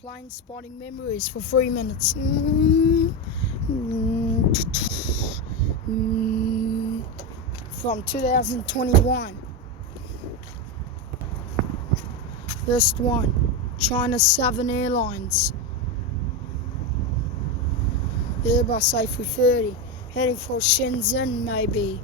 Plane spotting memories for 3 minutes. From 2021. First one, China Southern Airlines. Airbus A330, heading for Shenzhen maybe.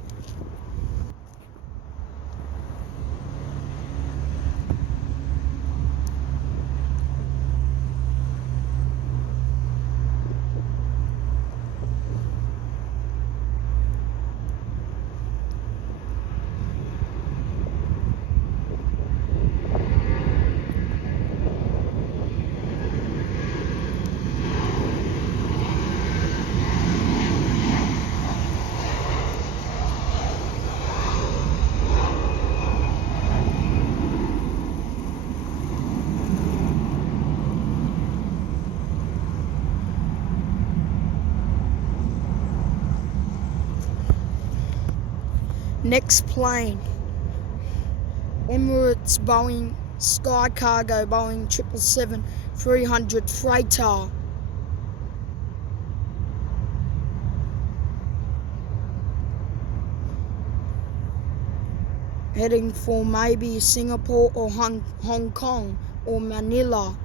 Next plane, Emirates Boeing Sky Cargo Boeing 777-300 freighter. Heading for maybe Singapore or Hong Kong or Manila.